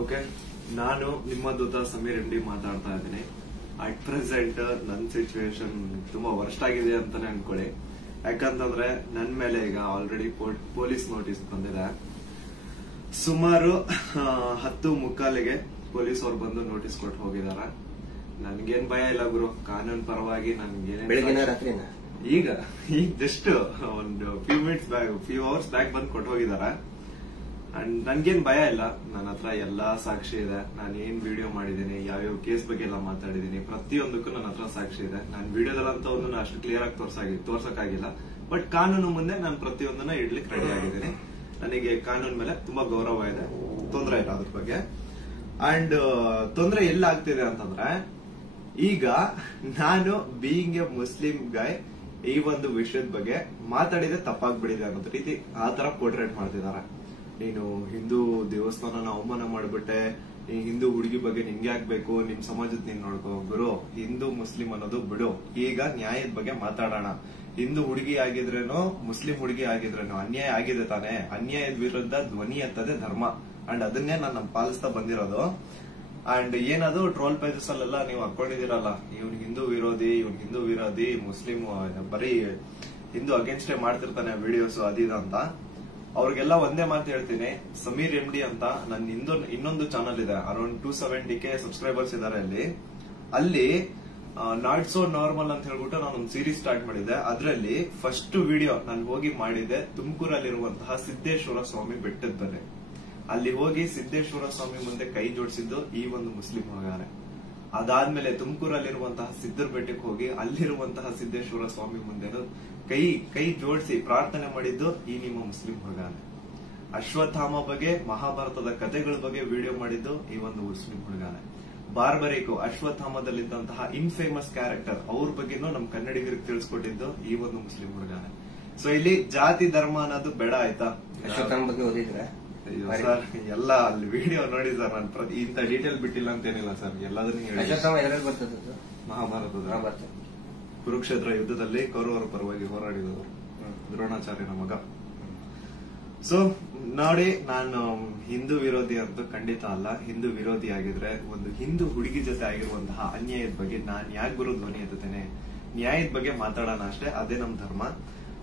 Okay, ನಾನು ನಿಮ್ಮ ದೂತ Sameer MD ಮಾತಾಡ್ತಾ ಇದ್ದೀನಿ. ಅಟ್ ಪ್ರೆಸೆಂಟ್ ನನ್ನ ಸಿಚುವೇಶನ್ ತುಂಬಾ ವರ್ಸ್ಟ್ ಆಗಿದೆ ಅಂತಾನೆ ಅನ್ಕೊಳ್ಳಿ. ಯಾಕಂತಂದ್ರೆ ನನ್ ಮೇಲೆ ಈಗ ಆಲ್ರೆಡಿ ಪೊಲೀಸ್ ನೋಟಿಸ್ ಬಂದಿದೆ. ಸುಮಾರು 10:15ಗೆ ಪೊಲೀಸ್ ಅವ್ರು ಬಂದು ನೋಟಿಸ್ ಕೊಟ್ಟು ಹೋಗಿದಾರೆ. ನನ್ಗೇನ್ ಭಯ ಇಲ್ಲ ಗುರು, ಕಾನೂನು ಪರವಾಗಿ ನನ್ಗೇನೆ ಈಗ ಜಸ್ಟ್ ಒಂದು ಫ್ಯೂ ಅವರ್ಸ್ ಬ್ಯಾಕ್ ಬಂದು ಕೊಟ್ಟು ಹೋಗಿದಾರೆ. ಅಂಡ್ ನನ್ಗೇನ್ ಭಯ ಇಲ್ಲ, ನನ್ನ ಹತ್ರ ಎಲ್ಲಾ ಸಾಕ್ಷಿ ಇದೆ. ನಾನು ಏನ್ ವಿಡಿಯೋ ಮಾಡಿದೀನಿ, ಯಾವ್ಯಾವ ಕೇಸ್ ಬಗ್ಗೆ ಎಲ್ಲ ಮಾತಾಡಿದೀನಿ, ಪ್ರತಿಯೊಂದಕ್ಕೂ ನನ್ನ ಹತ್ರ ಸಾಕ್ಷಿ ಇದೆ. ನಾನು ವಿಡಿಯೋದಲ್ಲಂತ ಒಂದು ಅಷ್ಟು ಕ್ಲಿಯರ್ ಆಗಿ ತೋರ್ಸಕ್ಕಾಗಿಲ್ಲ, ಬಟ್ ಕಾನೂನು ಮುಂದೆ ನಾನು ಪ್ರತಿಯೊಂದನ್ನ ಇಡ್ಲಿಕ್ಕೆ ರೆಡಿ ಆಗಿದ್ದೀನಿ. ನನಗೆ ಕಾನೂನು ಮೇಲೆ ತುಂಬಾ ಗೌರವ ಇದೆ, ತೊಂದರೆ ಇಲ್ಲ ಅದ್ರ ಬಗ್ಗೆ. ಅಂಡ್ ತೊಂದರೆ ಎಲ್ಲ ಆಗ್ತಿದೆ ಅಂತಂದ್ರೆ, ಈಗ ನಾನು ಬೀಯಿಂಗ್ ಎ ಮುಸ್ಲಿಂ ಗಾಯ್ ಈ ಒಂದು ವಿಷಯದ ಬಗ್ಗೆ ಮಾತಾಡಿದ್ರೆ ತಪ್ಪಾಗ್ಬಿಡಿದೆ ಅನ್ನೋದ್ ರೀತಿ ಆ ತರ ಪೋರ್ಟ್ರೇಟ್ ಮಾಡ್ತಿದ್ದಾರೆ. ನೀನು ಹಿಂದೂ ದೇವಸ್ಥಾನನ ಅವಮಾನ ಮಾಡ್ಬಿಟ್ಟೆ, ಈ ಹಿಂದೂ ಹುಡುಗಿ ಬಗ್ಗೆ ನಿಂಗೆ ಆಗ್ಬೇಕು, ನಿಮ್ ಸಮಾಜದ ನೀನ್ ನೋಡ್ಕೋ. ಗುರು, ಹಿಂದೂ ಮುಸ್ಲಿಂ ಅನ್ನೋದು ಬಿಡು, ಈಗ ನ್ಯಾಯದ ಬಗ್ಗೆ ಮಾತಾಡೋಣ. ಹಿಂದೂ ಹುಡುಗಿ ಆಗಿದ್ರೇನು ಮುಸ್ಲಿಂ ಹುಡುಗಿ ಆಗಿದ್ರೇನು ಅನ್ಯಾಯ ಆಗಿದೆ ತಾನೆ. ಅನ್ಯಾಯದ ವಿರುದ್ಧ ಧ್ವನಿ ಎತ್ತದೆ ಧರ್ಮ. ಅಂಡ್ ಅದನ್ನೇ ನಾನು ಪಾಲಿಸ್ತಾ ಬಂದಿರೋದು. ಅಂಡ್ ಏನದು ಟ್ರೋಲ್ ಪೇಜಸ್ ಅಲ್ಲೆಲ್ಲ ನೀವು ಹಾಕೊಂಡಿದಿರಲ್ಲ, ಇವ್ನ್ ಹಿಂದೂ ವಿರೋಧಿ ಮುಸ್ಲಿಂ ಬರೀ ಹಿಂದೂ ಅಗೇನ್ಸ್ಟ್ ಮಾಡ್ತಿರ್ತಾನೆ ವಿಡಿಯೋಸ್ ಅದಿದ ಅಂತ. ಅವ್ರಿಗೆಲ್ಲ ಒಂದೇ ಮಾತು ಹೇಳ್ತೀನಿ, ಸಮೀರ್ MD ಅಂತ ನನ್ನ ಇನ್ನೊಂದು ಚಾನಲ್ ಇದೆ, ಅರೌಂಡ್ 270K ಸಬ್ಸ್ಕ್ರೈಬರ್ಸ್ ಇದಾರೆ. ಅಲ್ಲಿ ನಾಟ್ ಸೋ ನಾರ್ಮಲ್ ಅಂತ ಹೇಳ್ಬಿಟ್ಟು ನಾನೊಂದು ಸೀರೀಸ್ ಸ್ಟಾರ್ಟ್ ಮಾಡಿದ್ದೆ. ಅದರಲ್ಲಿ ಫಸ್ಟ್ ವಿಡಿಯೋ ನಾನು ಹೋಗಿ ಮಾಡಿದ್ದೆ ತುಮಕೂರಲ್ಲಿರುವಂತಹ ಸಿದ್ದೇಶ್ವರ ಸ್ವಾಮಿ ಬೆಟ್ಟದ ಬೆಲೆ. ಅಲ್ಲಿ ಹೋಗಿ ಸಿದ್ದೇಶ್ವರ ಸ್ವಾಮಿ ಮುಂದೆ ಕೈ ಜೋಡಿಸಿದ್ದು ಈ ಒಂದು ಮುಸ್ಲಿಂ ಹುಡುಗಾನೆ. ಅದಾದ್ಮೇಲೆ ತುಮಕೂರಲ್ಲಿರುವಂತಹ ಸಿದ್ದರ ಬೆಟ್ಟಕ್ಕೆ ಹೋಗಿ ಅಲ್ಲಿರುವಂತಹ ಸಿದ್ದೇಶ್ವರ ಸ್ವಾಮಿ ಮುಂದೆ ಕೈ ಜೋಡಿಸಿ ಪ್ರಾರ್ಥನೆ ಮಾಡಿದ್ದು ಈ ನಿಮ್ಮ ಮುಸ್ಲಿಂ ಹುಡುಗಾನೆ. ಅಶ್ವತ್ಥಾಮ ಬಗ್ಗೆ, ಮಹಾಭಾರತದ ಕಥೆಗಳ ಬಗ್ಗೆ ವಿಡಿಯೋ ಮಾಡಿದ್ದು ಈ ಒಂದು ಮುಸ್ಲಿಂ ಹುಡುಗಾನೆ. ಬಾರ್ಬರಿಕು ಅಶ್ವತ್ಥಾಮದಲ್ಲಿದ್ದಂತಹ ಇನ್ಫೇಮಸ್ ಕ್ಯಾರೆಕ್ಟರ್ ಅವ್ರ ಬಗ್ಗೆನೂ ನಮ್ ಕನ್ನಡಿಗರಿಗೆ ತಿಳಿಸ್ಕೊಟ್ಟಿದ್ದು ಈ ಒಂದು ಮುಸ್ಲಿಂ ಹುಡುಗಾನೆ. ಸೊ ಇಲ್ಲಿ ಜಾತಿ ಧರ್ಮ ಅನ್ನೋದು ಬೇಡ, ಆಯ್ತಾ? ಅಶ್ವತ್ಥಾಮ ಬಗ್ಗೆ ಓದಿದ್ರೆ ಸರ್ ಎಲ್ಲ ಅಲ್ಲಿ ವಿಡಿಯೋ ನೋಡಿ ಸರ್. ನಾನು ಇಂತ ಡೀಟೇಲ್ ಬಿಟ್ಟಿಲ್ಲ ಅಂತೇನಿಲ್ಲ ಸರ್, ಎಲ್ಲದನ್ನೂ ಬರ್ತದೆ. ಮಹಾಭಾರತದ ಕುರುಕ್ಷೇತ್ರ ಯುದ್ಧದಲ್ಲಿ ಕೌರವರ ಪರವಾಗಿ ಹೋರಾಡಿದವರು ದ್ರೋಣಾಚಾರ್ಯನ ಮಗ. ಸೊ ನೋಡಿ, ನಾನು ಹಿಂದೂ ವಿರೋಧಿ ಅಂತೂ ಖಂಡಿತ ಅಲ್ಲ. ಹಿಂದೂ ವಿರೋಧಿ ಆಗಿದ್ರೆ ಒಂದು ಹಿಂದೂ ಹುಡುಗಿ ಜೊತೆ ಆಗಿರುವಂತಹ ಅನ್ಯಾಯದ ಬಗ್ಗೆ ನಾನ್ ಯಾಕೆ ಗುರು ಧ್ವನಿ ಎತ್ತುತ್ತೇನೆ? ನ್ಯಾಯದ ಬಗ್ಗೆ ಮಾತಾಡೋಣ ಅಷ್ಟೇ, ಅದೇ ನಮ್ ಧರ್ಮ.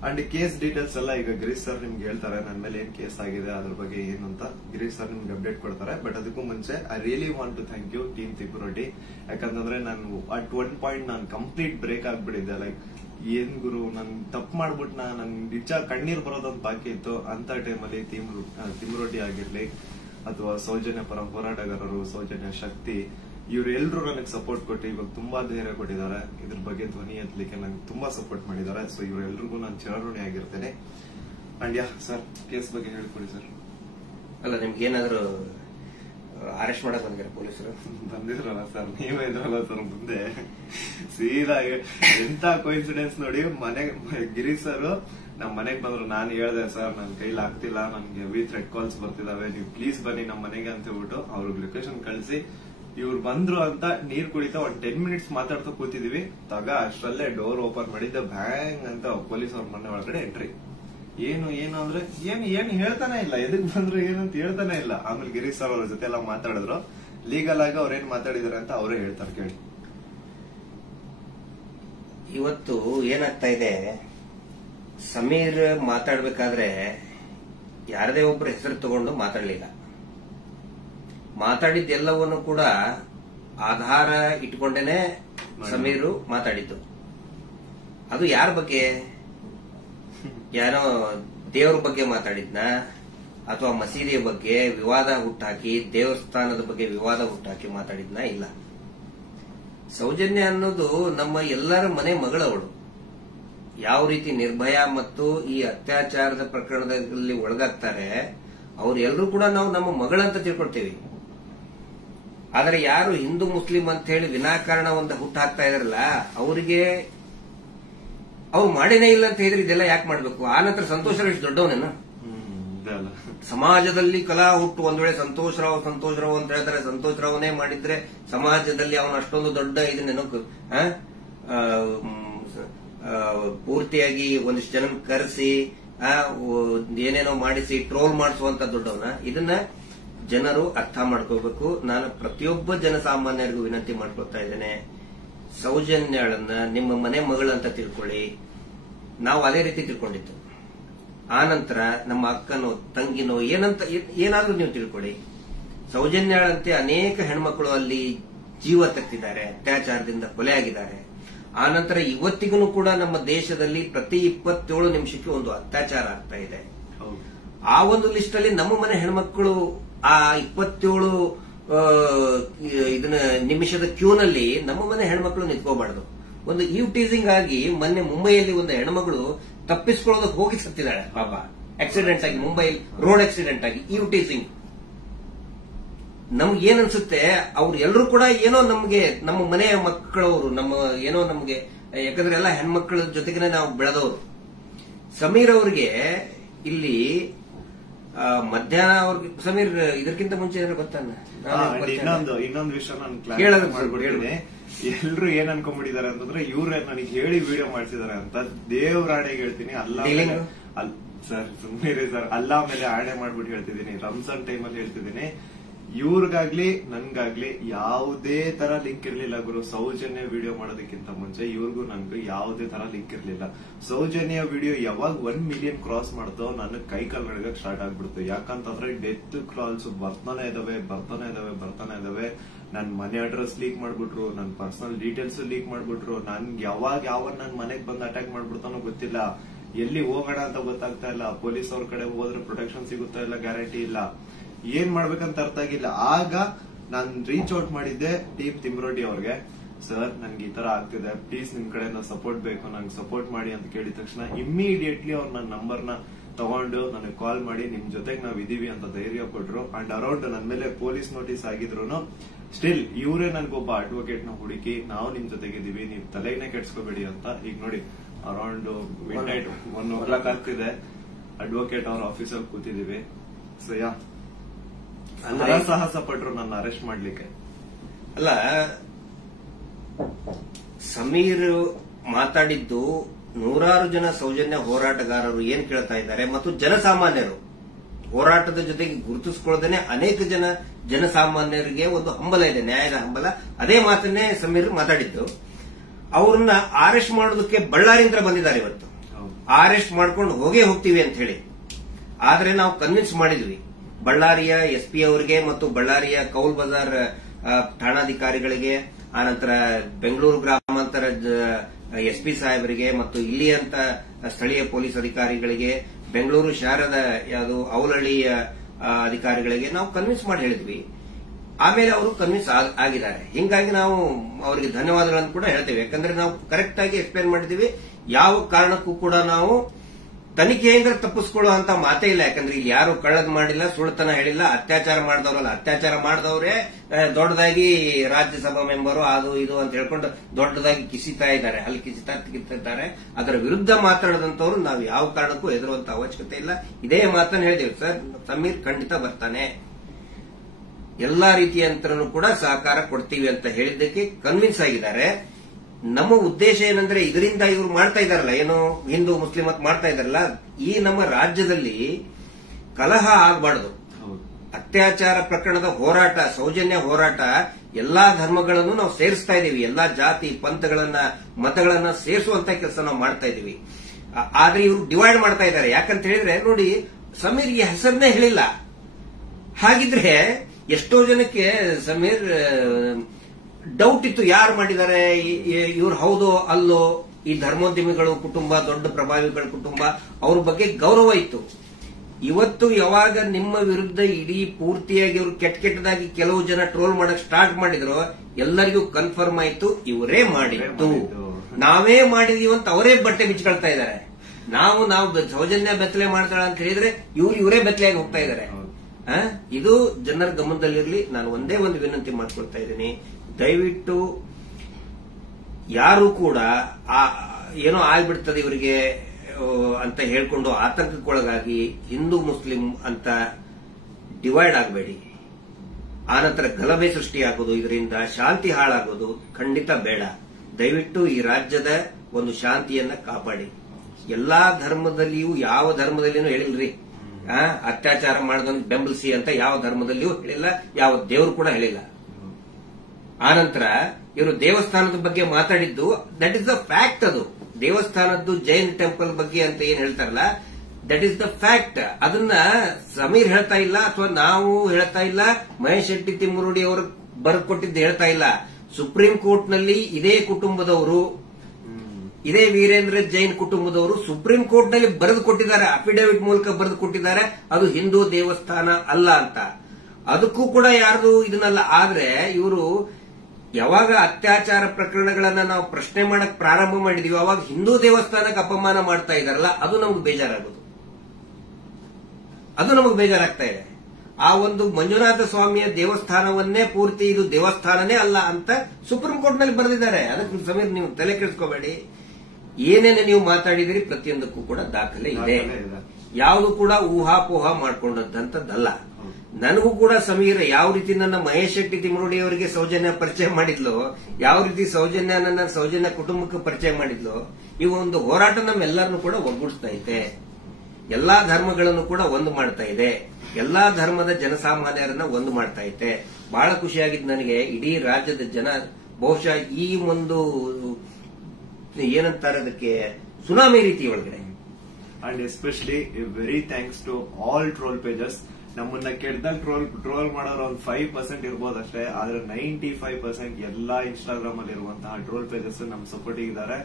ಅಂಡ್ ಕೇಸ್ ಡೀಟೇಲ್ಸ್ ಎಲ್ಲ ಈಗ ಗಿರೀಶ್ ಸರ್ ನಿಮ್ಗೆ ಹೇಳ್ತಾರೆ, ನನ್ನ ಮೇಲೆ ಏನ್ ಕೇಸ್ ಆಗಿದೆ ಅದ್ರ ಬಗ್ಗೆ ಏನು ಅಂತ ಗಿರೀಶ್ ಸರ್ ನಿಮ್ಗೆ ಅಪ್ಡೇಟ್ ಕೊಡ್ತಾರೆ. ಬಟ್ ಅದಕ್ಕೂ ಮುಂಚೆ I really want to thank you team ತಿಪುರೊಡ್ಡಿ. ಯಾಕಂತಂದ್ರೆ ನಾನು ಅಟ್ ಒನ್ ಪಾಯಿಂಟ್ ನಾನು ಕಂಪ್ಲೀಟ್ ಬ್ರೇಕ್ ಆಗ್ಬಿಟ್ಟಿದ್ದೆ. ಲೈಕ್ ಏನ್ ಗುರು, ನನ್ ತಪ್ಪು ಮಾಡ್ಬಿಟ್ನ, ನನ್ ನಿಜ ಕಣ್ಣೀರ್ ಬರೋದೊಂದು ಬಾಕಿ ಇತ್ತು. ಅಂತ ಟೈಮಲ್ಲಿ ತಿಮುರೊಡ್ಡಿ ಆಗಿರ್ಲಿ ಅಥವಾ ಸೌಜನ್ಯ ಪರ ಹೋರಾಟಗಾರರು, ಸೌಜನ್ಯ ಶಕ್ತಿ, ಇವರೆಲ್ಲರೂ ನನಗೆ ಸಪೋರ್ಟ್ ಕೊಟ್ಟು ಇವಾಗ ತುಂಬಾ ಧೈರ್ಯ ಕೊಟ್ಟಿದ್ದಾರೆ. ಇದ್ರ ಬಗ್ಗೆ ಧ್ವನಿ ಎತ್ತಲಿಕ್ಕೆ ನಂಗೆ ತುಂಬಾ ಸಪೋರ್ಟ್ ಮಾಡಿದ್ದಾರೆ. ಸೊ ಇವರೆಲ್ಲರಿಗೂ ನಾನು ಚಿರಋಣಿ ಆಗಿರ್ತೇನೆ. ಅಂಡ್ ಯಾ ಸರ್, ಕೇಸ್ ಬಗ್ಗೆ ಹೇಳ್ಕೊಡಿ ಸರ್. ಅಲ್ಲ, ನಿಮ್ಗೆ ಏನಾದ್ರು ಅರೆಸ್ಟ್ ಮಾಡಕ್ ಬಂದಿರ ಪೊಲೀಸರು? ಬಂದಿದ್ರಲ್ಲ ಸರ್, ನೀವೇ ಇದ್ರಲ್ಲ ಸರ್ ಮುಂದೆ. ಸೀದಾ ಎಂತ ಕೋಇನ್ಸಿಡೆನ್ಸ್ ನೋಡಿ, ಗಿರೀಶ್ ಸರ್ ನಮ್ ಮನೆಗ್ ಬಂದ್ರು. ನಾನು ಹೇಳ್ದೆ, ಸರ್ ನನ್ ಕೈಲಿ ಆಗ್ತಿಲ್ಲ, ನನ್ಗೆ ಹೆವಿ ಥ್ರೆಡ್ ಕಾಲ್ಸ್ ಬರ್ತಿದಾವೆ, ನೀವು ಪ್ಲೀಸ್ ಬನ್ನಿ ನಮ್ ಮನೆಗೆ ಅಂತ ಹೇಳ್ಬಿಟ್ಟು ಅವ್ರಿಗೆ ಲೊಕೇಶನ್ ಕಳಿಸಿ ಇವ್ರು ಬಂದ್ರು ಅಂತ ನೀರ್ ಕುಡಿತಾ ಒಂದ್ 10 ಮಿನಿಟ್ಸ್ ಮಾತಾಡ್ತಾ ಕೂತಿದೀವಿ. ಅಷ್ಟರಲ್ಲೇ ಡೋರ್ ಓಪನ್ ಮಾಡಿದ್ದೆ, ಬ್ಯಾಂಗ್ ಅಂತ ಪೊಲೀಸ್ ಅವ್ರ ಮನೆ ಒಳಗಡೆ ಎಂಟ್ರಿ. ಏನು ಅಂದ್ರೆ ಏನ್ ಹೇಳ್ತಾನೆ ಇಲ್ಲ, ಎದಕ್ ಬಂದ್ರು ಏನಂತ ಹೇಳ್ತಾನೆ ಇಲ್ಲ. ಆಮೇಲೆ ಗಿರೀಶ್ ಸರ್ ಅವ್ರ ಜೊತೆ ಎಲ್ಲ ಮಾತಾಡಿದ್ರು. ಲೀಗಲ್ ಆಗಿ ಅವ್ರೇನ್ ಮಾತಾಡಿದಾರೆ ಅಂತ ಅವರೇ ಹೇಳ್ತಾರೆ, ಕೇಳಿ. ಇವತ್ತು ಏನಾಗ್ತಾ ಇದೆ, ಸಮೀರ್ ಮಾತಾಡ್ಬೇಕಾದ್ರೆ ಯಾರದೇ ಒಬ್ರು ಹೆಸರು ತಗೊಂಡು ಮಾತಾಡ್ಲಿಲ್ಲ. ಮಾತಾಡಿದ್ದೆಲ್ಲವನ್ನು ಕೂಡ ಆಧಾರ ಇಟ್ಕೊಂಡೇನೆ ಸಮೀರು ಮಾತಾಡಿದ್ದು. ಅದು ಯಾರ ಬಗ್ಗೆ? ಯಾರೋ ದೇವರ ಬಗ್ಗೆ ಮಾತಾಡಿದ್ನ ಅಥವಾ ಮಸೀದಿಯ ಬಗ್ಗೆ ವಿವಾದ ಹುಟ್ಟಾಕಿ, ದೇವಸ್ಥಾನದ ಬಗ್ಗೆ ವಿವಾದ ಹುಟ್ಟಾಕಿ ಮಾತಾಡಿದ್ನ? ಇಲ್ಲ. ಸೌಜನ್ಯ ಅನ್ನೋದು ನಮ್ಮ ಎಲ್ಲರ ಮನೆ ಮಗಳವಳು. ಯಾವ ರೀತಿ ನಿರ್ಭಯ ಮತ್ತು ಈ ಅತ್ಯಾಚಾರದ ಪ್ರಕರಣದಲ್ಲಿ ಒಳಗಾಗ್ತಾರೆ, ಅವ್ರೆಲ್ಲರೂ ಕೂಡ ನಾವು ನಮ್ಮ ಮಗಳಂತ ತಿಳ್ಕೊಳ್ತೀವಿ. ಆದರೆ ಯಾರು ಹಿಂದೂ ಮುಸ್ಲಿಂ ಅಂತ ಹೇಳಿ ವಿನಾಕಾರಣ ಒಂದು ಹುಟ್ಟು ಹಾಕ್ತಾ ಇದಾರಲ್ಲ, ಅವರಿಗೆ ಅವ್ರು ಮಾಡೇನೇ ಇಲ್ಲ ಅಂತ ಹೇಳಿದ್ರೆ ಇದೆಲ್ಲ ಯಾಕೆ ಮಾಡ್ಬೇಕು? ಆ ನಂತರ ಸಂತೋಷ್ ರಾವ್ ಇಷ್ಟು ದೊಡ್ಡವನೇನ? ಸಮಾಜದಲ್ಲಿ ಕಲಾ ಹುಟ್ಟು ಒಂದ್ ವೇಳೆ ಸಂತೋಷ್ ರಾವ್ ಅಂತ ಹೇಳ್ತಾರೆ, ಸಂತೋಷ್ ರಾವ್ನೇ ಮಾಡಿದ್ರೆ ಸಮಾಜದಲ್ಲಿ ಅವನು ಅಷ್ಟೊಂದು ದೊಡ್ಡ ಇದನ್ನೇನೋ ಪೂರ್ತಿಯಾಗಿ ಒಂದಿಷ್ಟು ಜನ ಕರೆಸಿ ಏನೇನೋ ಮಾಡಿಸಿ ಟ್ರೋಲ್ ಮಾಡಿಸುವಂತ ದೊಡ್ಡವನ. ಇದನ್ನ ಜನರು ಅರ್ಥ ಮಾಡ್ಕೋಬೇಕು. ನಾನು ಪ್ರತಿಯೊಬ್ಬ ಜನಸಾಮಾನ್ಯರಿಗೂ ವಿನಂತಿ ಮಾಡ್ಕೊಳ್ತಾ ಇದ್ದೇನೆ, ಸೌಜನ್ಯಳನ್ನ ನಿಮ್ಮ ಮನೆ ಮಗಳಂತ ತಿಳ್ಕೊಳ್ಳಿ. ನಾವು ಅದೇ ರೀತಿ ತಿಳ್ಕೊಂಡಿದ್ದು. ಆನಂತರ ನಮ್ಮ ಅಕ್ಕನೋ ತಂಗಿನೋ ಏನಾದ್ರೂ ನೀವು ತಿಳ್ಕೊಳ್ಳಿ. ಸೌಜನ್ಯಳಂತೆ ಅನೇಕ ಹೆಣ್ಮಕ್ಳು ಅಲ್ಲಿ ಜೀವ ತೆತ್ತಿದ್ದಾರೆ, ಅತ್ಯಾಚಾರದಿಂದ ಕೊಲೆ ಆಗಿದ್ದಾರೆ. ಆನಂತರ ಇವತ್ತಿಗೂ ಕೂಡ ನಮ್ಮ ದೇಶದಲ್ಲಿ ಪ್ರತಿ 27 ನಿಮಿಷಕ್ಕೆ ಒಂದು ಅತ್ಯಾಚಾರ ಆಗ್ತಾ ಇದೆ. ಆ ಒಂದು ಲಿಸ್ಟ್ ಅಲ್ಲಿ ನಮ್ಮ ಮನೆ ಹೆಣ್ಮಕ್ಳು ಆ 27 ಇದನ್ನ ನಿಮಿಷದ ಕ್ಯೂನಲ್ಲಿ ನಮ್ಮ ಮನೆ ಹೆಣ್ಮಕ್ಳು ನಿಂತ್ಕೋಬಾರ್ದು. ಒಂದು ಈವ್ ಟೀಸಿಂಗ್ ಆಗಿ ಮೊನ್ನೆ ಮುಂಬೈಯಲ್ಲಿ ಒಂದು ಹೆಣ್ಮಗಳು ತಪ್ಪಿಸ್ಕೊಳ್ಳೋದಕ್ಕೆ ಹೋಗಿ ಸತ್ತಿದ್ದಾಳೆ ಪಾಪ, ಆಕ್ಸಿಡೆಂಟ್ ಆಗಿ, ಮುಂಬೈಲಿ ರೋಡ್ ಆಕ್ಸಿಡೆಂಟ್ ಆಗಿ. ಈವ್ ಟೀಸಿಂಗ್ ನಮ್ಗೆ ಏನನ್ಸುತ್ತೆ, ಅವ್ರು ಎಲ್ಲರೂ ಕೂಡ ಏನೋ ನಮ್ಗೆ ನಮ್ಮ ಮನೆಯ ಮಕ್ಕಳವರು, ನಮ್ಮ ಏನೋ ನಮ್ಗೆ, ಯಾಕಂದ್ರೆ ಎಲ್ಲ ಹೆಣ್ಮಕ್ಳ ಜೊತೆಗೆ ನಾವು ಬೆಳೆದವರು. ಸಮೀರ್ ಅವ್ರಿಗೆ ಇಲ್ಲಿ ಮಧ್ಯಾಹ್ನ ಅವ್ರಿಗೆ, ಸಮೀರ್ ಇದಕ್ಕಿಂತ ಮುಂಚೆ ಏನಾದ್ರು ಗೊತ್ತಾನ? ಇನ್ನೊಂದು ವಿಷಯ ನಾನು ಕ್ಲಾರಿಫೈ ಮಾಡ್ಕೊಡ್ತೀನಿ. ಎಲ್ರು ಏನ್ ಅನ್ಕೊಂಡ್ಬಿಟ್ಟಿದ್ದಾರೆ ಅಂತಂದ್ರೆ ಇವ್ರೆ ನನಗೆ ಹೇಳಿ ವಿಡಿಯೋ ಮಾಡ್ಸಿದಾರೆ ಅಂತ. ದೇವ್ರಾಣೆಗೆ ಹೇಳ್ತೀನಿ, ಸರ್ ಸುಮ್ಮನೆ ಸರ್, ಅಲ್ಲಾ ಮೇಲೆ ಆಣೆ ಮಾಡ್ಬಿಟ್ಟು ಹೇಳ್ತಿದ್ದೀನಿ, ರಂಜಾನ್ ಟೈಮಲ್ಲಿ ಹೇಳ್ತಿದ್ದೀನಿ. ಇವ್ರಿಗಾಗ್ಲಿ ನನ್ಗಾಗ್ಲಿ ಯಾವುದೇ ತರ ಲಿಂಕ್ ಇರ್ಲಿಲ್ಲ ಗುರು. ಸೌಜನ್ಯ ವಿಡಿಯೋ ಮಾಡೋದಕ್ಕಿಂತ ಮುಂಚೆ ಇವ್ರಿಗೂ ನನ್ಗೂ ಯಾವುದೇ ತರ ಲಿಂಕ್ ಇರ್ಲಿಲ್ಲ. ಸೌಜನ್ಯ ವಿಡಿಯೋ ಯಾವಾಗ 1 ಮಿಲಿಯನ್ ಕ್ರಾಸ್ ಮಾಡ್ತೋ ನನ್ನ ಕೈ ಕಾಲ್ ನಡಗಕ್ ಸ್ಟಾರ್ಟ್ ಆಗ್ಬಿಡ್ತು. ಯಾಕಂತಂದ್ರೆ ಡೆತ್ ಕಾಲ್ಸ್ ಬರ್ತಾನೆ ಇದಾವೆ. ನನ್ ಮನೆ ಅಡ್ರೆಸ್ ಲೀಕ್ ಮಾಡ್ಬಿಟ್ರು, ನನ್ ಪರ್ಸನಲ್ ಡೀಟೇಲ್ಸ್ ಲೀಕ್ ಮಾಡ್ಬಿಟ್ರು. ನನ್ಗೆ ಯಾವ ನನ್ ಮನೆಗ್ ಬಂದು ಅಟ್ಯಾಕ್ ಮಾಡ್ಬಿಡ್ತಾನೋ ಗೊತ್ತಿಲ್ಲ. ಎಲ್ಲಿ ಹೋಗೋಣ ಅಂತ ಗೊತ್ತಾಗ್ತಾ ಇಲ್ಲ. ಪೊಲೀಸ್ ಅವ್ರ ಕಡೆ ಹೋದ್ರೆ ಪ್ರೊಟೆಕ್ಷನ್ ಸಿಗುತ್ತಾ ಇಲ್ಲ, ಗ್ಯಾರಂಟಿ ಇಲ್ಲ. ಏನ್ ಮಾಡ್ಬೇಕಂತ ಅರ್ಥ ಆಗಿಲ್ಲ. ಆಗ ನಾನ್ ರೀಚ್ ಔಟ್ ಮಾಡಿದ್ದೆ ಟೀಮ್ ತಿಮ್ರೋಟಿ ಅವ್ರಿಗೆ. ಸರ್ ನನ್ಗೆ ಈ ತರ ಆಗ್ತಿದೆ, ಪ್ಲೀಸ್ ನಿಮ್ ಕಡೆ ಸಪೋರ್ಟ್ ಬೇಕು, ನಂಗೆ ಸಪೋರ್ಟ್ ಮಾಡಿ ಅಂತ ಕೇಳಿದ ತಕ್ಷಣ ಇಮ್ಮಿಡಿಯೇಟ್ಲಿ ಅವ್ರು ನನ್ನ ನಂಬರ್ನ ತಗೊಂಡು ನನಗೆ ಕಾಲ್ ಮಾಡಿ ನಿಮ್ ಜೊತೆಗೆ ನಾವ್ ಇದೀವಿ ಅಂತ ಧೈರ್ಯ ಕೊಟ್ರು. ಅಂಡ್ ಅರೌಂಡ್ ನನ್ ಮೇಲೆ ಪೊಲೀಸ್ ನೋಟಿಸ್ ಆಗಿದ್ರು ಸ್ಟಿಲ್ ಇವರೇ ನನ್ಗೊಬ್ಬ ಅಡ್ವೊಕೇಟ್ ನ ಹುಡುಕಿ ನಾವು ನಿಮ್ ಜೊತೆಗಿದೀವಿ, ನೀವ್ ತಲೆನೇ ಕೆಡ್ಸ್ಕೋಬೇಡಿ ಅಂತ. ಈಗ ನೋಡಿ ಅರೌಂಡ್ ಮಿಡ್ ನೈಟ್ 1 ಆಗ್ತಿದೆ, ಅಡ್ವೊಕೇಟ್ ಅವ್ರ ಆಫೀಸಲ್ಲಿ ಕೂತಿದೀವಿ. ಸೊ ಸಾಹಸ ಪಟ್ರು ನನ್ನ ಅರೆಸ್ಟ್ ಮಾಡ್ಲಿಕ್ಕೆ. ಅಲ್ಲ, ಸಮೀರ್ ಮಾತಾಡಿದ್ದು ನೂರಾರು ಜನ ಸೌಜನ್ಯ ಹೋರಾಟಗಾರರು ಏನ್ ಕೇಳ್ತಾ ಇದ್ದಾರೆ ಮತ್ತು ಜನಸಾಮಾನ್ಯರು ಹೋರಾಟದ ಜೊತೆಗೆ ಗುರುತಿಸಿಕೊಳ್ಳದೇನೆ ಅನೇಕ ಜನಸಾಮಾನ್ಯರಿಗೆ ಒಂದು ಹಂಬಲ ಇದೆ, ನ್ಯಾಯದ ಹಂಬಲ. ಅದೇ ಮಾತನ್ನೇ ಸಮೀರ್ ಮಾತಾಡಿದ್ದು. ಅವ್ರನ್ನ ಅರೆಸ್ಟ್ ಮಾಡೋದಕ್ಕೆ ಬಳ್ಳಾರಿಯಿಂದ ಬಂದಿದ್ದಾರೆ ಇವತ್ತು. ಅರೆಸ್ಟ್ ಮಾಡ್ಕೊಂಡು ಹೋಗ್ತೀವಿ ಅಂತ ಹೇಳಿ. ಆದ್ರೆ ನಾವು ಕನ್ವಿನ್ಸ್ ಮಾಡಿದ್ವಿ ಬಳ್ಳಾರಿಯ SP ಅವರಿಗೆ ಮತ್ತು ಬಳ್ಳಾರಿಯ ಕೌಲ್ ಬಜಾರ್ ಠಾಣಾಧಿಕಾರಿಗಳಿಗೆ, ಆನಂತರ ಬೆಂಗಳೂರು ಗ್ರಾಮಾಂತರ SP ಸಾಹೇಬರಿಗೆ ಮತ್ತು ಇಲ್ಲಿಯಂತ ಸ್ಥಳೀಯ ಪೊಲೀಸ್ ಅಧಿಕಾರಿಗಳಿಗೆ, ಬೆಂಗಳೂರು ಶಹರದ ಯಾವುದು ಅವಲಹಳ್ಳಿಯ ಅಧಿಕಾರಿಗಳಿಗೆ ನಾವು ಕನ್ವಿನ್ಸ್ ಮಾಡಿ ಹೇಳಿದ್ವಿ. ಆಮೇಲೆ ಅವರು ಕನ್ವಿನ್ಸ್ ಆಗಿದ್ದಾರೆ. ಹಿಂಗಾಗಿ ನಾವು ಅವರಿಗೆ ಧನ್ಯವಾದಗಳನ್ನು ಕೂಡ ಹೇಳ್ತೇವೆ. ಯಾಕಂದ್ರೆ ನಾವು ಕರೆಕ್ಟ್ ಆಗಿ ಎಕ್ಸ್ಪ್ಲೇನ್ ಮಾಡಿದೀವಿ. ಯಾವ ಕಾರಣಕ್ಕೂ ಕೂಡ ನಾವು ತನಿಖೆಯಿಂದ ತಪ್ಪಿಸ್ಕೊಳ್ಳುವಂತ ಮಾತೇ ಇಲ್ಲ. ಯಾಕಂದ್ರೆ ಇಲ್ಲಿ ಯಾರು ಕಳ್ಳದ್ ಮಾಡಿಲ್ಲ, ಸುಳ್ತನ ಹೇಳಿಲ್ಲ, ಅತ್ಯಾಚಾರ ಮಾಡಿದವರಲ್ಲ. ಅತ್ಯಾಚಾರ ಮಾಡಿದವರೇ ದೊಡ್ಡದಾಗಿ ರಾಜ್ಯಸಭಾ ಮೆಂಬರು ಅದು ಇದು ಅಂತ ಹೇಳ್ಕೊಂಡು ದೊಡ್ಡದಾಗಿ ಕಿಸಿತಾ ಇದ್ದಾರೆ, ಅಲ್ಲಿ ಕಿಸಿತಾರೆ. ಅದರ ವಿರುದ್ಧ ಮಾತಾಡದಂತವ್ರು ನಾವು ಯಾವ ಕಾರಣಕ್ಕೂ ಹೆದರುವಂತ ಅವಶ್ಯಕತೆ ಇಲ್ಲ. ಇದೇ ಮಾತನ್ನು ಹೇಳಿದೇವೆ ಸರ್, ಸಮೀರ್ ಖಂಡಿತ ಬರ್ತಾನೆ, ಎಲ್ಲಾ ರೀತಿಯಂತರನು ಕೂಡ ಸಹಕಾರ ಕೊಡ್ತೀವಿ ಅಂತ ಹೇಳಿದ್ದಕ್ಕೆ ಕನ್ವಿನ್ಸ್ ಆಗಿದ್ದಾರೆ. ನಮ್ಮ ಉದ್ದೇಶ ಏನಂದ್ರೆ ಇದರಿಂದ ಇವರು ಮಾಡ್ತಾ ಇದಾರಲ್ಲ, ಏನು ಹಿಂದೂ ಮುಸ್ಲಿಂ ಅಂತ ಮಾಡ್ತಾ ಇದಾರಲ್ಲ, ಈ ನಮ್ಮ ರಾಜ್ಯದಲ್ಲಿ ಕಲಹ ಆಗಬಾರದು. ಅತ್ಯಾಚಾರ ಪ್ರಕರಣದ ಹೋರಾಟ, ಸೌಜನ್ಯ ಹೋರಾಟ, ಎಲ್ಲಾ ಧರ್ಮಗಳನ್ನು ನಾವು ಸೇರಿಸ್ತಾ ಇದೀವಿ. ಎಲ್ಲಾ ಜಾತಿ ಪಂಥಗಳನ್ನ ಮತಗಳನ್ನ ಸೇರಿಸುವಂತ ಕೆಲಸ ನಾವು ಮಾಡ್ತಾ ಇದೀವಿ. ಆದ್ರೆ ಇವರು ಡಿವೈಡ್ ಮಾಡ್ತಾ ಇದ್ದಾರೆ. ಯಾಕಂತ ಹೇಳಿದ್ರೆ ನೋಡಿ, ಸಮೀರ್ಗೆ ಹೆಸರನ್ನೇ ಹೇಳಿಲ್ಲ. ಹಾಗಿದ್ರೆ ಎಷ್ಟೋ ಜನಕ್ಕೆ ಸಮೀರ್ ಡೌಟ್ ಇತ್ತು, ಯಾರು ಮಾಡಿದ್ದಾರೆ, ಇವ್ರು ಹೌದೋ ಅಲ್ಲೋ. ಈ ಧರ್ಮೋದ್ಯಮಿಗಳು ಕುಟುಂಬ, ದೊಡ್ಡ ಪ್ರಭಾವಿಗಳ ಕುಟುಂಬ, ಅವ್ರ ಬಗ್ಗೆ ಗೌರವ ಇತ್ತು. ಇವತ್ತು ಯಾವಾಗ ನಿಮ್ಮ ವಿರುದ್ಧ ಇಡೀ ಪೂರ್ತಿಯಾಗಿ ಅವರು ಕೆಟ್ಟದಾಗಿ ಕೆಲವು ಜನ ಟ್ರೋಲ್ ಮಾಡಕ್ ಸ್ಟಾರ್ಟ್ ಮಾಡಿದ್ರು, ಎಲ್ಲರಿಗೂ ಕನ್ಫರ್ಮ್ ಆಯ್ತು ಇವರೇ ಮಾಡಿದ್ದು, ನಾವೇ ಮಾಡಿದೀವಿ ಅಂತ ಅವರೇ ಬಟ್ಟೆ ಬಿಚ್ಕೊಳ್ತಾ ಇದ್ದಾರೆ. ನಾವು ಸೌಜನ್ಯ ಬೆತ್ತಲೆ ಮಾಡ್ತಾಳೆ ಅಂತ ಹೇಳಿದ್ರೆ ಇವರೇ ಬೆತ್ತಲೆಯಾಗಿ ಹೋಗ್ತಾ ಇದ್ದಾರೆ. ಇದು ಜನರ ಗಮನದಲ್ಲಿರಲಿ. ನಾನು ಒಂದೇ ಒಂದು ವಿನಂತಿ ಮಾಡ್ಕೊಳ್ತಾ ಇದ್ದೀನಿ, ದಯವಿಟ್ಟು ಯಾರು ಕೂಡ ಏನೋ ಆಗ್ಬಿಡ್ತದೆ ಇವರಿಗೆ ಅಂತ ಹೇಳ್ಕೊಂಡು ಆತಂಕಕ್ಕೊಳಗಾಗಿ ಹಿಂದೂ ಮುಸ್ಲಿಂ ಅಂತ ಡಿವೈಡ್ ಆಗಬೇಡಿ. ಆನಂತರ ಗಲಭೆ ಸೃಷ್ಟಿಯಾಗೋದು, ಇದರಿಂದ ಶಾಂತಿ ಹಾಳಾಗೋದು ಖಂಡಿತ ಬೇಡ. ದಯವಿಟ್ಟು ಈ ರಾಜ್ಯದ ಒಂದು ಶಾಂತಿಯನ್ನ ಕಾಪಾಡಿ. ಎಲ್ಲಾ ಧರ್ಮದಲ್ಲಿಯೂ ಯಾವ ಧರ್ಮದಲ್ಲಿಯೂ ಹೇಳಿಲ್ರಿ ಅತ್ಯಾಚಾರ ಮಾಡಿದವನಿಗೆ ಬೆಂಬಲಿಸಿ ಅಂತ ಯಾವ ಧರ್ಮದಲ್ಲಿಯೂ ಹೇಳಿಲ್ಲ, ಯಾವ ದೇವರು ಕೂಡ ಹೇಳಿಲ್ಲ. ಆನಂತರ ಇವರು ದೇವಸ್ಥಾನದ ಬಗ್ಗೆ ಮಾತಾಡಿದ್ದು ದಟ್ ಇಸ್ ದ ಫ್ಯಾಕ್ಟ್. ಅದು ದೇವಸ್ಥಾನದ್ದು ಜೈನ್ ಟೆಂಪಲ್ ಬಗ್ಗೆ ಅಂತ ಏನ್ ಹೇಳ್ತಾರಲ್ಲ, ದಟ್ ಇಸ್ ದ ಫ್ಯಾಕ್ಟ್. ಅದನ್ನ ಸಮೀರ್ ಹೇಳ್ತಾ ಇಲ್ಲ, ಅಥವಾ ನಾವು ಹೇಳ್ತಾ ಇಲ್ಲ, ಮಹೇಶ್ ಶೆಟ್ಟಿ ತಿಮ್ಮರುಡಿ ಅವರು ಬರೆದು ಕೊಟ್ಟಿದ್ದು ಹೇಳ್ತಾ ಇಲ್ಲ. ಸುಪ್ರೀಂ ಕೋರ್ಟ್ ನಲ್ಲಿ ಇದೇ ಕುಟುಂಬದವರು, ಇದೇ ವೀರೇಂದ್ರ ಜೈನ್ ಕುಟುಂಬದವರು ಸುಪ್ರೀಂ ಕೋರ್ಟ್ ನಲ್ಲಿ ಬರೆದು ಕೊಟ್ಟಿದ್ದಾರೆ, ಅಫಿಡವಿಟ್ ಮೂಲಕ ಬರೆದು ಕೊಟ್ಟಿದ್ದಾರೆ, ಅದು ಹಿಂದೂ ದೇವಸ್ಥಾನ ಅಲ್ಲ ಅಂತ. ಅದಕ್ಕೂ ಕೂಡ ಯಾರ್ದು ಇದನ್ನಲ್ಲ. ಆದ್ರೆ ಇವರು ಯಾವಾಗ ಅತ್ಯಾಚಾರ ಪ್ರಕರಣಗಳನ್ನ ನಾವು ಪ್ರಶ್ನೆ ಮಾಡಕ್ ಪ್ರಾರಂಭ ಮಾಡಿದೀವಿ, ಅವಾಗ ಹಿಂದೂ ದೇವಸ್ಥಾನಕ್ಕೆ ಅಪಮಾನ ಮಾಡ್ತಾ ಇದಾರಲ್ಲ, ಅದು ನಮ್ಗೆ ಬೇಜಾರಾಗೋದು, ಅದು ನಮಗೆ ಬೇಜಾರಾಗ್ತಾ ಇದೆ. ಆ ಒಂದು ಮಂಜುನಾಥ ಸ್ವಾಮಿಯ ದೇವಸ್ಥಾನವನ್ನೇ ಪೂರ್ತಿ ಇದು ದೇವಸ್ಥಾನನೇ ಅಲ್ಲ ಅಂತ ಸುಪ್ರೀಂ ಕೋರ್ಟ್ ನಲ್ಲಿ ಬರೆದಿದ್ದಾರೆ. ಅದಕ್ಕೆ ಸಮೀರ್ ನೀವು ತಲೆ ಕೆಡಿಸ್ಕೋಬೇಡಿ. ಏನೇನು ನೀವು ಮಾತಾಡಿದಿರಿ ಪ್ರತಿಯೊಂದಕ್ಕೂ ಕೂಡ ದಾಖಲೆ ಇದೆ. ಯಾವುದು ಕೂಡ ಊಹಾಪೋಹ ಮಾಡ್ಕೊಂಡಂತದ್ದಲ್ಲ. ನನಗೂ ಕೂಡ ಸಮೀರ್ ಯಾವ ರೀತಿ ನನ್ನ ಮಹೇಶ್ ಶೆಟ್ಟಿ ತಿಮ್ಮರುಡಿ ಅವರಿಗೆ ಸೌಜನ್ಯ ಪರಿಚಯ ಮಾಡಿದ್ಲು, ಯಾವ ರೀತಿ ಸೌಜನ್ಯ ಕುಟುಂಬಕ್ಕೆ ಪರಿಚಯ ಮಾಡಿದ್ಲು, ಈ ಒಂದು ಹೋರಾಟ ನಮ್ಮೆಲ್ಲರನ್ನು ಕೂಡ ಒಗ್ಗೂಡಿಸ್ತಾ ಇದೆ. ಎಲ್ಲಾ ಧರ್ಮಗಳನ್ನು ಕೂಡ ಒಂದು ಮಾಡ್ತಾ ಇದೆ, ಎಲ್ಲಾ ಧರ್ಮದ ಜನಸಾಮಾನ್ಯರನ್ನ ಒಂದು ಮಾಡ್ತಾ ಇದೆ. ಬಹಳ ಖುಷಿಯಾಗಿದ್ದು ನನಗೆ. ಇಡೀ ರಾಜ್ಯದ ಜನ ಬಹುಶಃ ಈ ಒಂದು ಏನಂತಾರೆ ಅದಕ್ಕೆ ಸುನಾಮಿ ರೀತಿ ಒಳಗಡೆ. And especially very thanks to all troll pages. ನಮ್ಮನ್ನ ಕೆಟ್ಟದಾಗ ಟ್ರೋಲ್ ಮಾಡೋರು ಒಂದು 5% ಇರ್ಬೋದಷ್ಟೇ, ಆದ್ರೆ 95% ಎಲ್ಲಾ ಇನ್ಸ್ಟಾಗ್ರಾಮ್ ಅಲ್ಲಿ ಇರುವಂತಹ ಟ್ರೋಲ್ ಪೇಜಸ್ ನಮ್ ಸಪೋರ್ಟ್ ಇದ್ದಾರೆ.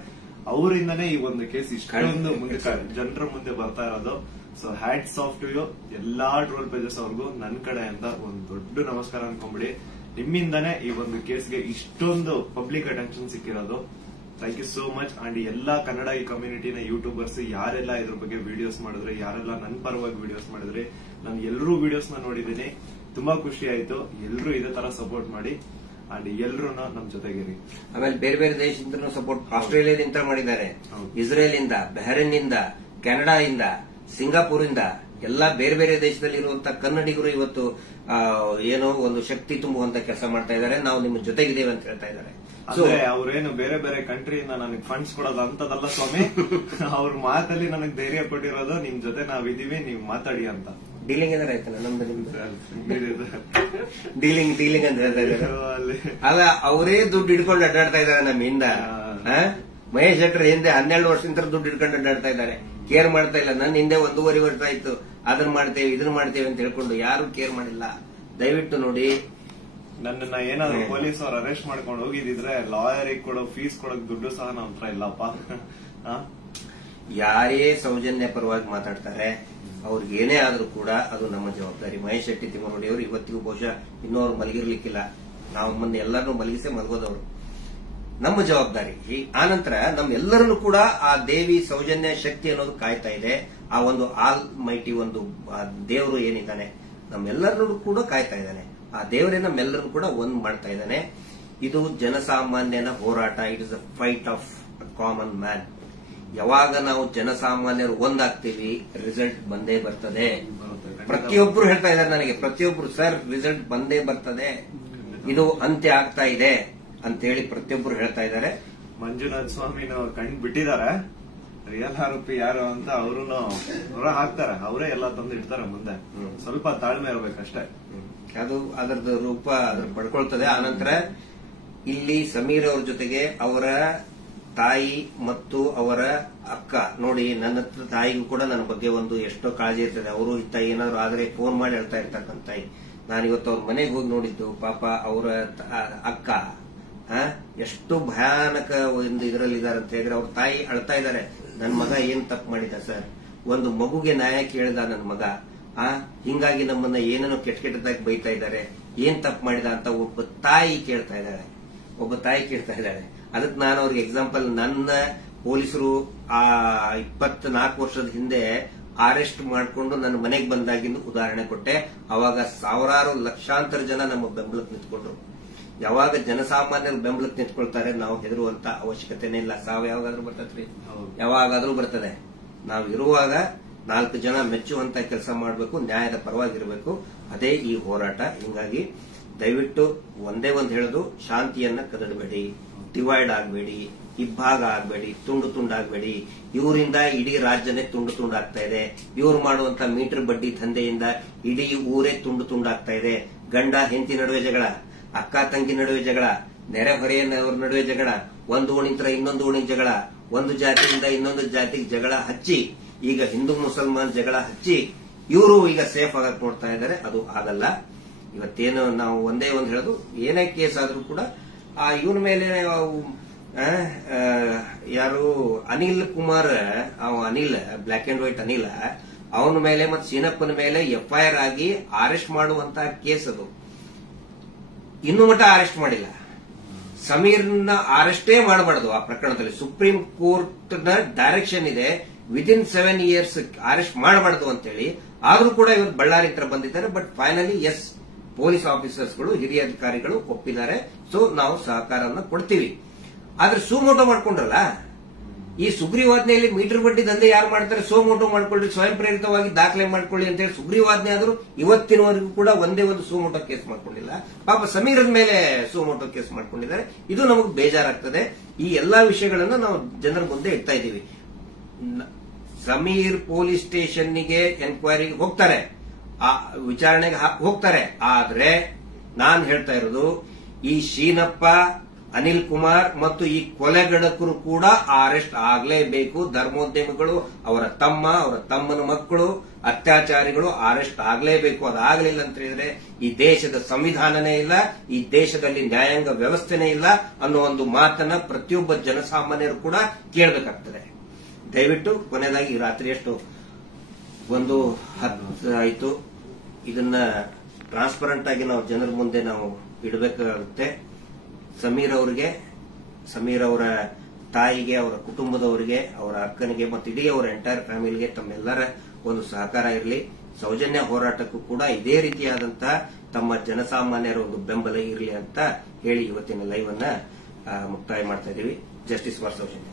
ಅವರಿಂದನೇ ಈ ಒಂದು ಕೇಸ್ ಇಷ್ಟೊಂದು ಮುಂದೆ ಜನರ ಮುಂದೆ ಬರ್ತಾ ಇರೋದು. So hats off to you ಎಲ್ಲಾ ಟ್ರೋಲ್ ಪೇಜಸ್ ಅವ್ರಿಗೂ ನನ್ನ ಕಡೆಯಿಂದ ಒಂದು ದೊಡ್ಡ ನಮಸ್ಕಾರ ಅನ್ಕೊಂಬಿಡಿ. ನಿಮ್ಮಿಂದಾನೇ ಈ ಒಂದು ಕೇಸ್ಗೆ ಇಷ್ಟೊಂದು ಪಬ್ಲಿಕ್ ಅಟೆನ್ಷನ್ ಸಿಕ್ಕಿರೋದು. Thank you so much. And ಎಲ್ಲಾ ಕನ್ನಡ ಈ ಕಮ್ಯುನಿಟಿನ ಯೂಟ್ಯೂಬರ್ಸ್ ಯಾರೆಲ್ಲ ಇದ್ರ ಬಗ್ಗೆ ವಿಡಿಯೋಸ್ ಮಾಡಿದ್ರೆ, ಯಾರೆಲ್ಲ ನನ್ನ ಪರವಾಗಿ ವಿಡಿಯೋಸ್ ಮಾಡಿದ್ರೆ, ನಾನು ಎಲ್ಲರೂ ವಿಡಿಯೋಸ್ ನ ನೋಡಿದ್ದೀನಿ. ತುಂಬಾ ಖುಷಿ ಆಯ್ತು. ಎಲ್ಲರೂ ಇದೇ ತರ ಸಪೋರ್ಟ್ ಮಾಡಿ ಅಂಡ್ ಎಲ್ರು ನಮ್ ಜೊತೆಗಿರಿ. ಆಮೇಲೆ ಬೇರೆ ಬೇರೆ ದೇಶದಿಂದ ಸಪೋರ್ಟ್ ಆಸ್ಟ್ರೇಲಿಯಾದಿಂದ ಮಾಡಿದ್ದಾರೆ, ಇಸ್ರೇಲ್ ಇಂದ, ಬಹರೇನ್ ಇಂದ, ಕೆನಡಾ ಇಂದ, ಸಿಂಗಾಪುರ್ ಇಂದ, ಎಲ್ಲಾ ಬೇರೆ ಬೇರೆ ದೇಶದಲ್ಲಿ ಇರುವಂತಹ ಕನ್ನಡಿಗರು ಇವತ್ತು ಏನೋ ಒಂದು ಶಕ್ತಿ ತುಂಬುವಂತ ಕೆಲಸ ಮಾಡ್ತಾ ಇದ್ದಾರೆ. ನಾವು ನಿಮ್ಮ ಜೊತೆಗಿದ್ದೇವೆ ಅಂತ ಹೇಳ್ತಾ ಇದ್ದಾರೆ. ಅಂದ್ರೆ ಅವ್ರೇನು ಬೇರೆ ಬೇರೆ ಕಂಟ್ರಿಯಿಂದ ನನಗೆ ಫಂಡ್ಸ್ ಕೊಡೋದು ಅಂತದಲ್ಲ ಸ್ವಾಮಿ. ಅವ್ರ ಮಾತಲ್ಲಿ ನನಗೆ ಧೈರ್ಯ ಕೊಟ್ಟಿರೋದು ನಿಮ್ ಜೊತೆ ನಾವಿದೀವಿ, ನೀವು ಮಾತಾಡಿ ಅಂತ. ಡೀಲಿಂಗ್ ಏನಾರ ಆಯ್ತಲ್ಲ ನಮ್ದು ನಿಮ್ದು ಡೀಲಿಂಗ್ ಅಂತ ಹೇಳ್ತಾ ಇದ್ದಾರೆ. ಅಲ್ಲ, ಅವರೇ ದುಡ್ಡು ಹಿಡ್ಕೊಂಡು ಅಡ್ಡಾಡ್ತಾ ಇದ್ದಾರೆ ನಮ್ಮಿಂದ. ಮಹೇಶ್ ಶೆಟ್ಟರ್ ಹಿಂದೆ 12 ವರ್ಷದಿಂದ ದುಡ್ಡು ಹಿಡ್ಕೊಂಡು ಅಡ್ಡಾಡ್ತಾ ಇದ್ದಾರೆ. ಕೇರ್ ಮಾಡ್ತಾ ಇಲ್ಲ. ನನ್ನ ಹಿಂದೆ 1.5 ವರ್ಷ ಆಯ್ತು ಅದನ್ನ ಮಾಡ್ತೇವೆ ಇದನ್ನ ಮಾಡ್ತೇವೆ ಅಂತ ಹೇಳ್ಕೊಂಡು ಯಾರು ಕೇರ್ ಮಾಡಿಲ್ಲ. ದಯವಿಟ್ಟು ನೋಡಿ, ನನ್ನನ್ನ ಏನಾದ್ರು ಪೊಲೀಸ್ ಅವ್ರು ಅರೆಸ್ಟ್ ಮಾಡ್ಕೊಂಡು ಹೋಗಿದ್ರೆ ಲಾಯರಿಗೆ ಕೊಡೋ ಫೀಸ್ ಕೊಡೋಕ್ ದುಡ್ಡು ಸಹ ನಮ್ಮ ಹತ್ರ ಇಲ್ಲಪ್ಪ. ಯಾರೇ ಸೌಜನ್ಯ ಪರವಾಗಿ ಮಾತಾಡ್ತಾರೆ ಅವ್ರಿಗೆ ಏನೇ ಆದ್ರೂ ಕೂಡ ಅದು ನಮ್ಮ ಜವಾಬ್ದಾರಿ. ಮಹೇಶ್ ಶೆಟ್ಟಿ ತಿಮ್ಮರುಡಿ ಅವರು ಇವತ್ತಿಗೂ ಬಹುಶಃ ಇನ್ನೂ ಅವ್ರು ಮಲಗಿರ್ಲಿಕ್ಕಿಲ್ಲ. ನಾವು ಮೊನ್ನೆ ಎಲ್ಲರನ್ನೂ ಮಲಗಿಸೇ ಮಲಗೋದವರು. ನಮ್ಮ ಜವಾಬ್ದಾರಿ. ಆನಂತರ ನಮ್ಮೆಲ್ಲರನ್ನು ಕೂಡ ಆ ದೇವಿ ಸೌಜನ್ಯ ಶಕ್ತಿ ಅನ್ನೋದು ಕಾಯ್ತಾ ಇದೆ. ಆ ಒಂದು ಆಲ್ ಮೈಟಿ ಒಂದು ದೇವರು ಏನಿದ್ದಾನೆ ನಮ್ಮೆಲ್ಲರನ್ನು ಕೂಡ ಕಾಯ್ತಾ ಇದ್ದಾನೆ. ಆ ದೇವರೇ ನಮ್ಮೆಲ್ಲರನ್ನು ಕೂಡ ಒಂದ್ ಮಾಡ್ತಾ ಇದ್ದಾನೆ. ಇದು ಜನಸಾಮಾನ್ಯನ ಹೋರಾಟ. It is a fight of a common man. ಯಾವಾಗ ನಾವು ಜನಸಾಮಾನ್ಯರು ಒಂದಾಗ್ತೀವಿ ರಿಸಲ್ಟ್ ಬಂದೇ ಬರ್ತದೆ. ಪ್ರತಿಯೊಬ್ಬರು ಹೇಳ್ತಾ ಇದ್ದಾರೆ ನನಗೆ, ಪ್ರತಿಯೊಬ್ಬರು ಸರ್ ರಿಸಲ್ಟ್ ಬಂದೇ ಬರ್ತದೆ, ಇದು ಅಂತ್ಯ ಆಗ್ತಾ ಇದೆ ಅಂತ ಹೇಳಿ ಪ್ರತಿಯೊಬ್ಬರು ಹೇಳ್ತಾ ಇದ್ದಾರೆ. ಮಂಜುನಾಥ ಸ್ವಾಮಿನ ಕಣ್ ಬಿಟ್ಟಿದ್ದಾರೆ. ರಿಯಲ್ ಆರೋಪಿ ಯಾರು ಅಂತ ಅವರು ಹೊರ ಹಾಕ್ತಾರೆ. ಅವರೇ ಎಲ್ಲ ತಂದು ಇಡ್ತಾರೆ ಮುಂದೆ. ಸ್ವಲ್ಪ ತಾಳ್ಮೆ ಇರ್ಬೇಕಷ್ಟೇ. ಅದು ಅದರದ ರೂಪ ಅದ್ರ ಪಡ್ಕೊಳ್ತದೆ. ಆನಂತರ ಇಲ್ಲಿ ಸಮೀರ್ ಅವ್ರ ಜೊತೆಗೆ ಅವರ ತಾಯಿ ಮತ್ತು ಅವರ ಅಕ್ಕ ನೋಡಿ, ನನ್ನ ತಾಯಿಗೂ ಕೂಡ ನನ್ನ ಬಗ್ಗೆ ಒಂದು ಎಷ್ಟೋ ಕಾಳಜಿ ಇರ್ತದೆ. ಅವರು ಇತ್ತ ಏನಾದ್ರು ಆದ್ರೆ ಫೋನ್ ಮಾಡಿ ಹೇಳ್ತಾ ಇರ್ತಕ್ಕಂಥ ತಾಯಿ. ನಾನಿವತ್ತು ಅವ್ರ ಮನೆಗೆ ಹೋಗಿ ನೋಡಿದ್ದು. ಪಾಪ ಅವರ ಅಕ್ಕ ಎಷ್ಟು ಭಯಾನಕ ಒಂದು ಇದರಲ್ಲಿದ್ದಾರೆ ಅಂತ ಹೇಳಿದ್ರೆ, ಅವ್ರ ತಾಯಿ ಅಳ್ತಾ ಇದ್ದಾರೆ. ನನ್ನ ಮಗ ಏನ್ ತಪ್ಪು ಮಾಡಿದ ಸರ್? ಒಂದು ಮಗುಗೆ ನ್ಯಾಯ ಕೇಳಿದ ನನ್ನ ಮಗ. ಹಿಂಗಾಗಿ ನಮ್ಮನ್ನ ಏನೇನೋ ಕೆಟ್ಟದಾಗಿ ಬೈತಾ ಇದ್ದಾರೆ, ಏನ್ ತಪ್ಪು ಮಾಡಿದ ಅಂತ ಒಬ್ಬ ತಾಯಿ ಕೇಳ್ತಾ ಇದ್ದಾಳೆ. ಅದಕ್ಕೆ ನಾನು ಅವ್ರಿಗೆ ಎಕ್ಸಾಂಪಲ್, ನನ್ನ ಪೊಲೀಸರು ಆ 24 ವರ್ಷದ ಹಿಂದೆ ಅರೆಸ್ಟ್ ಮಾಡಿಕೊಂಡು ನನ್ನ ಮನೆಗೆ ಬಂದಾಗಿಂದು ಉದಾಹರಣೆ ಕೊಟ್ಟೆ. ಅವಾಗ ಸಾವಿರಾರು ಲಕ್ಷಾಂತರ ಜನ ನಮ್ಮ ಬೆಂಬಲಕ್ಕೆ ನಿಂತ್ಕೊಂಡ್ರು. ಯಾವಾಗ ಜನಸಾಮಾನ್ಯರು ಬೆಂಬಲಕ್ಕೆ ನಿಂತ್ಕೊಳ್ತಾರೆ ನಾವು ಹೆದರುವಂತ ಅವಶ್ಯಕತೆನೇ ಇಲ್ಲ. ಸಾವು ಯಾವಾಗಾದ್ರೂ ಬರ್ತದ್ರಿ, ಯಾವಾಗಾದ್ರೂ ಬರ್ತದೆ. ನಾವು ಇರುವಾಗ 4 ಜನ ಮೆಚ್ಚುವಂತ ಕೆಲಸ ಮಾಡಬೇಕು, ನ್ಯಾಯದ ಪರವಾಗಿರಬೇಕು. ಅದೇ ಈ ಹೋರಾಟ. ಹಿಂಗಾಗಿ ದಯವಿಟ್ಟು ಒಂದೇ ಒಂದು ಹೇಳೋದು, ಶಾಂತಿಯನ್ನ ಕದಡಬೇಡಿ, ಡಿವೈಡ್ ಆಗಬೇಡಿ, ಇಬ್ಬಾಗ ಆಗಬೇಡಿ, ತುಂಡು ತುಂಡಾಗಬೇಡಿ. ಇವರಿಂದ ಇಡೀ ರಾಜ್ಯನೇ ತುಂಡು ತುಂಡಾಗ್ತಾ ಇದೆ. ಇವ್ರು ಮಾಡುವಂತ ಮೀಟರ್ ಬಡ್ಡಿ ದಂಧೆಯಿಂದ ಇಡೀ ಊರೇ ತುಂಡು ತುಂಡಾಗ್ತಾ ಇದೆ. ಗಂಡ ಹೆಂಡತಿ ನಡುವೆ ಜಗಳ, ಅಕ್ಕ ತಂಗಿ ನಡುವೆ ಜಗಳ, ನೆರೆಹೊರೆಯವ್ರ ನಡುವೆ ಜಗಳ, ಒಂದು ಓಣಿಂತರ ಇನ್ನೊಂದು ಓಣಿ ಜಗಳ, ಒಂದು ಜಾತಿಯಿಂದ ಇನ್ನೊಂದು ಜಾತಿಗೆ ಜಗಳ ಹಚ್ಚಿ, ಈಗ ಹಿಂದೂ ಮುಸಲ್ಮಾನ್ ಜಗಳ ಹಚ್ಚಿ ಇವರು ಈಗ ಸೇಫ್ ಆಗಕ್ ನೋಡ್ತಾ ಇದ್ದಾರೆ. ಅದು ಆಗಲ್ಲ. ಇವತ್ತೇನು ನಾವು ಒಂದೇ ಒಂದು ಹೇಳೋದು, ಏನೇ ಕೇಸ್ ಆದ್ರೂ ಕೂಡ ಇವನ ಮೇಲೆ ಯಾರು Anil Kumar, Anil black and white Anil, ಅವನ ಮೇಲೆ ಮತ್ತು ಸೀನಪ್ಪನ ಮೇಲೆ FIR ಆಗಿ ಅರೆಸ್ಟ್ ಮಾಡುವಂತಹ ಕೇಸ್ ಅದು. ಇನ್ನೂ ಮಟ್ಟ ಅರೆಸ್ಟ್ ಮಾಡಿಲ್ಲ. ಸಮೀರ್ನ ಅರೆಸ್ಟೇ ಮಾಡಬಾರದು ಆ ಪ್ರಕರಣದಲ್ಲಿ. ಸುಪ್ರೀಂ ಕೋರ್ಟ್ ನ ಡೈರೆಕ್ಷನ್ ಇದೆ, ವಿದಿನ್ 7 years ಅರೆಸ್ಟ್ ಮಾಡಬಾರದು ಅಂತೇಳಿ. ಆದ್ರೂ ಕೂಡ ಇವರು ಬಳ್ಳಾರಿ ಹತ್ರ ಬಂದಿದ್ದಾರೆ. ಬಟ್ ಫೈನಲಿ ಎಸ್, ಪೊಲೀಸ್ ಆಫೀಸರ್ಸ್ಗಳು, ಹಿರಿಯ ಅಧಿಕಾರಿಗಳು ಒಪ್ಪಿದ್ದಾರೆ. ಸೊ ನಾವು ಸಹಕಾರವನ್ನು ಕೊಡ್ತೀವಿ. ಆದ್ರೆ ಸುಮೋಟೋ ಮಾಡ್ಕೊಂಡ್ರಲ್ಲ, ಈ ಸುಗ್ರೀವಾಜ್ಞೆಯಲ್ಲಿ ಮೀಟರ್ ಬಡ್ಡಿ ದಂಧೆ ಯಾರು ಮಾಡ್ತಾರೆ, ಸೋಮೋಟೋ ಮಾಡ್ಕೊಳ್ಳಿ, ಸ್ವಯಂ ಪ್ರೇರಿತವಾಗಿ ದಾಖಲೆ ಮಾಡ್ಕೊಳ್ಳಿ ಅಂತ ಹೇಳಿ ಸುಗ್ರೀವಾಜ್ಞೆ ಆದರೂ ಇವತ್ತಿನವರೆಗೂ ಕೂಡ ಒಂದೇ ಒಂದು ಸೋಮೋಟೋ ಕೇಸ್ ಮಾಡ್ಕೊಂಡಿಲ್ಲ. ಪಾಪ ಸಮೀರದ ಮೇಲೆ ಸೋಮೋಟೋ ಕೇಸ್ ಮಾಡ್ಕೊಂಡಿದ್ದಾರೆ. ಇದು ನಮಗೆ ಬೇಜಾರಾಗ್ತದೆ. ಈ ಎಲ್ಲಾ ವಿಷಯಗಳನ್ನ ನಾವು ಜನರ ಮುಂದೆ ಇಡ್ತಾ ಇದ್ದೀವಿ. ಸಮೀರ್ ಪೊಲೀಸ್ ಸ್ಟೇಷನ್ಗೆ ಎನ್ಕ್ವೈರಿಗೆ ಹೋಗ್ತಾರೆ, ಆ ವಿಚಾರಣೆಗೆ ಹೋಗ್ತಾರೆ. ಆದ್ರೆ ನಾನ್ ಹೇಳ್ತಾ ಇರೋದು, ಈ ಶೀನಪ್ಪ, ಅನಿಲ್ ಕುಮಾರ್ ಮತ್ತು ಈ ಕೊಲೆಗಡಕರು ಕೂಡ ಅರೆಸ್ಟ್ ಆಗಲೇಬೇಕು. ಧರ್ಮೋದ್ಯಮಿಗಳು, ಅವರ ತಮ್ಮ, ಅವರ ತಮ್ಮನ ಮಕ್ಕಳು, ಅತ್ಯಾಚಾರಿಗಳು ಅರೆಸ್ಟ್ ಆಗಲೇಬೇಕು. ಅದಾಗಲಿಲ್ಲ ಅಂತ ಹೇಳಿದ್ರೆ ಈ ದೇಶದ ಸಂವಿಧಾನನೇ ಇಲ್ಲ, ಈ ದೇಶದಲ್ಲಿ ನ್ಯಾಯಾಂಗ ವ್ಯವಸ್ಥೆನೇ ಇಲ್ಲ ಅನ್ನೋ ಒಂದು ಮಾತನ್ನ ಪ್ರತಿಯೊಬ್ಬ ಜನಸಾಮಾನ್ಯರು ಕೂಡ ಕೇಳಬೇಕಾಗ್ತದೆ. ದಯವಿಟ್ಟು ಕೊನೆಯದಾಗಿ ರಾತ್ರಿ ಎಷ್ಟು 1:10 ಆಯಿತು. ಇದನ್ನ ಟ್ರಾನ್ಸ್ಪರೆಂಟ್ ಆಗಿ ನಾವು ಜನರ ಮುಂದೆ ನಾವು ಇಡಬೇಕಾಗುತ್ತೆ. ಸಮೀರ್ ಅವರ ತಾಯಿಗೆ, ಅವರ ಕುಟುಂಬದವರಿಗೆ, ಅವರ ಅಕ್ಕನಿಗೆ ಮತ್ತು ಇಡೀ ಅವರ ಎಂಟೈರ್ ಫ್ಯಾಮಿಲಿಗೆ ತಮ್ಮೆಲ್ಲರ ಒಂದು ಸಹಕಾರ ಇರಲಿ. ಸೌಜನ್ಯ ಹೋರಾಟಕ್ಕೂ ಕೂಡ ಇದೇ ರೀತಿಯಾದಂತಹ ತಮ್ಮ ಜನಸಾಮಾನ್ಯರ ಒಂದು ಬೆಂಬಲ ಇರಲಿ ಅಂತ ಹೇಳಿ ಇವತ್ತಿನ ಲೈವ್ ಅನ್ನ ಮುಕ್ತಾಯ ಮಾಡ್ತಾ ಇದ್ದೀವಿ. Justice for Soujanya.